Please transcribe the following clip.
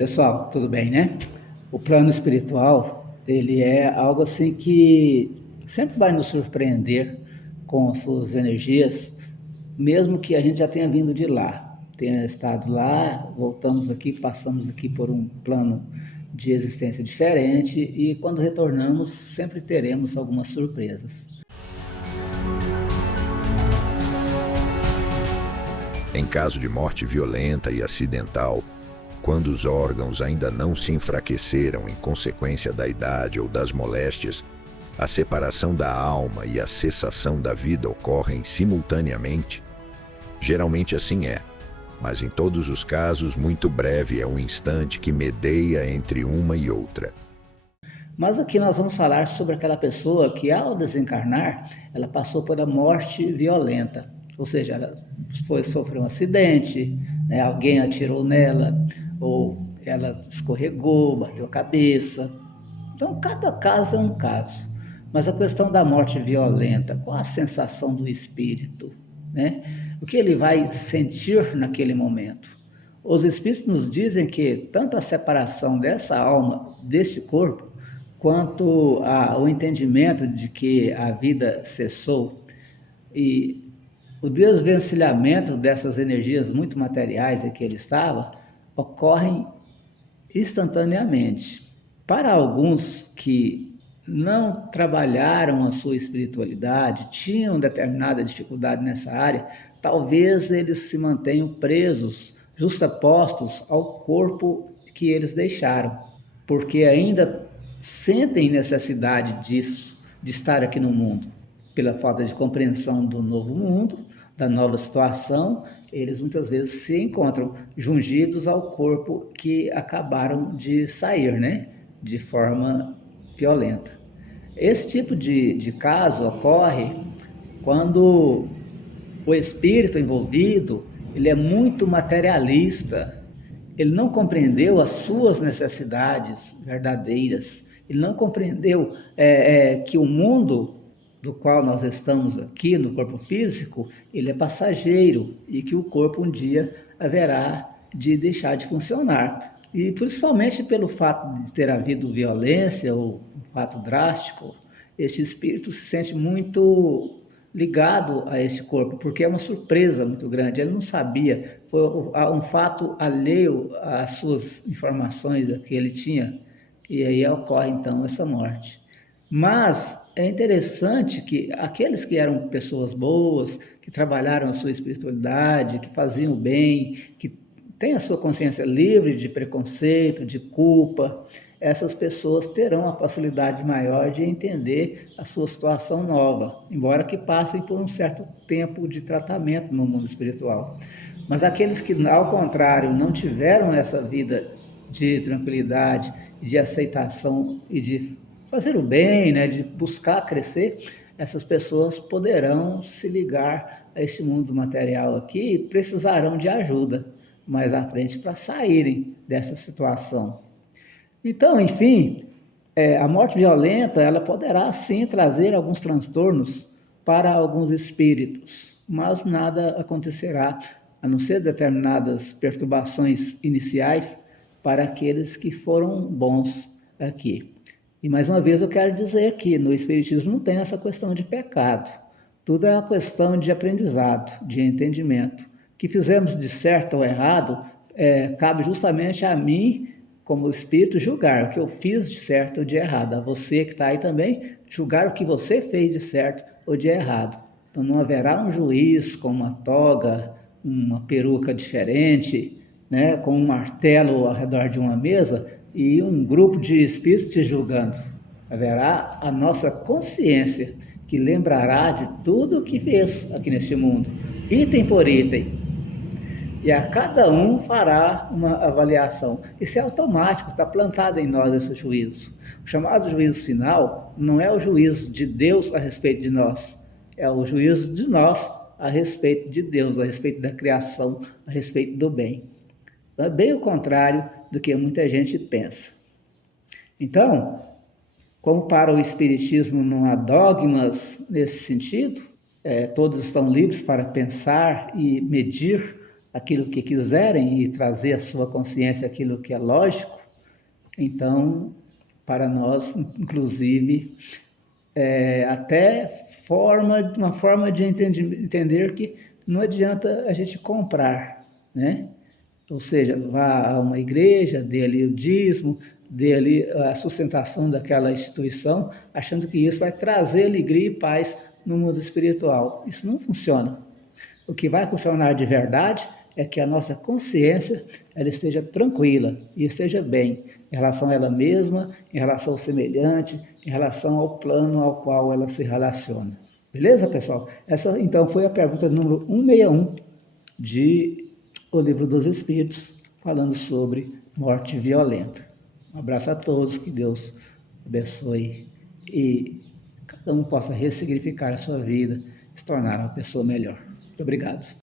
Pessoal, tudo bem, né? O plano espiritual, ele é algo assim que sempre vai nos surpreender com suas energias, mesmo que a gente já tenha vindo de lá, tenha estado lá, voltamos aqui, passamos aqui por um plano de existência diferente e quando retornamos sempre teremos algumas surpresas. Em caso de morte violenta e acidental, quando os órgãos ainda não se enfraqueceram em consequência da idade ou das moléstias, a separação da alma e a cessação da vida ocorrem simultaneamente. Geralmente assim é, mas em todos os casos muito breve é um instante que medeia entre uma e outra. Mas aqui nós vamos falar sobre aquela pessoa que ao desencarnar, ela passou por a morte violenta. Ou seja, ela sofreu um acidente, né? Alguém atirou nela, ou ela escorregou, bateu a cabeça. Então, cada caso é um caso. Mas a questão da morte violenta, qual a sensação do espírito, né? O que ele vai sentir naquele momento? Os espíritos nos dizem que tanto a separação dessa alma, deste corpo, quanto o entendimento de que a vida cessou e o desvencilhamento dessas energias muito materiais em que ele estava, ocorrem instantaneamente. Para alguns que não trabalharam a sua espiritualidade, tinham determinada dificuldade nessa área, talvez eles se mantenham presos, justapostos ao corpo que eles deixaram, porque ainda sentem necessidade disso, de estar aqui no mundo, pela falta de compreensão do novo mundo, da nova situação, eles muitas vezes se encontram jungidos ao corpo que acabaram de sair, né? De forma violenta. Esse tipo de caso ocorre quando o espírito envolvido ele é muito materialista, ele não compreendeu as suas necessidades verdadeiras, ele não compreendeu que o mundo do qual nós estamos aqui no corpo físico, ele é passageiro e que o corpo um dia haverá de deixar de funcionar. E principalmente pelo fato de ter havido violência ou um fato drástico, este espírito se sente muito ligado a este corpo, porque é uma surpresa muito grande, ele não sabia, foi um fato alheio às suas informações que ele tinha, e aí ocorre então essa morte. Mas é interessante que aqueles que eram pessoas boas, que trabalharam a sua espiritualidade, que faziam o bem, que têm a sua consciência livre de preconceito, de culpa, essas pessoas terão a facilidade maior de entender a sua situação nova, embora que passem por um certo tempo de tratamento no mundo espiritual. Mas aqueles que, ao contrário, não tiveram essa vida de tranquilidade, de aceitação e de fazer o bem, né, de buscar crescer, essas pessoas poderão se ligar a esse mundo material aqui e precisarão de ajuda mais à frente para saírem dessa situação. Então, enfim, a morte violenta ela poderá sim trazer alguns transtornos para alguns espíritos, mas nada acontecerá, a não ser determinadas perturbações iniciais para aqueles que foram bons aqui. E mais uma vez eu quero dizer que no Espiritismo não tem essa questão de pecado. Tudo é uma questão de aprendizado, de entendimento. O que fizemos de certo ou errado, cabe justamente a mim, como Espírito, julgar o que eu fiz de certo ou de errado. A você que está aí também, julgar o que você fez de certo ou de errado. Então não haverá um juiz com uma toga, uma peruca diferente, né, com um martelo ao redor de uma mesa, e um grupo de espíritos te julgando. Haverá a nossa consciência, que lembrará de tudo o que fez aqui neste mundo, item por item. E a cada um fará uma avaliação. Isso é automático, está plantado em nós esse juízo. O chamado juízo final não é o juízo de Deus a respeito de nós, é o juízo de nós a respeito de Deus, a respeito da criação, a respeito do bem. É bem o contrário do que muita gente pensa. Então, como para o Espiritismo não há dogmas nesse sentido, todos estão livres para pensar e medir aquilo que quiserem e trazer à sua consciência aquilo que é lógico, então, para nós, inclusive, até uma forma de entender que não adianta a gente comprar, né? Ou seja, vá a uma igreja, dê ali o dízimo, dê ali a sustentação daquela instituição, achando que isso vai trazer alegria e paz no mundo espiritual. Isso não funciona. O que vai funcionar de verdade é que a nossa consciência ela esteja tranquila e esteja bem em relação a ela mesma, em relação ao semelhante, em relação ao plano ao qual ela se relaciona. Beleza, pessoal? Essa, então, foi a pergunta número 161 de O Livro dos Espíritos, falando sobre morte violenta. Um abraço a todos, que Deus abençoe e cada um possa ressignificar a sua vida, se tornar uma pessoa melhor. Muito obrigado.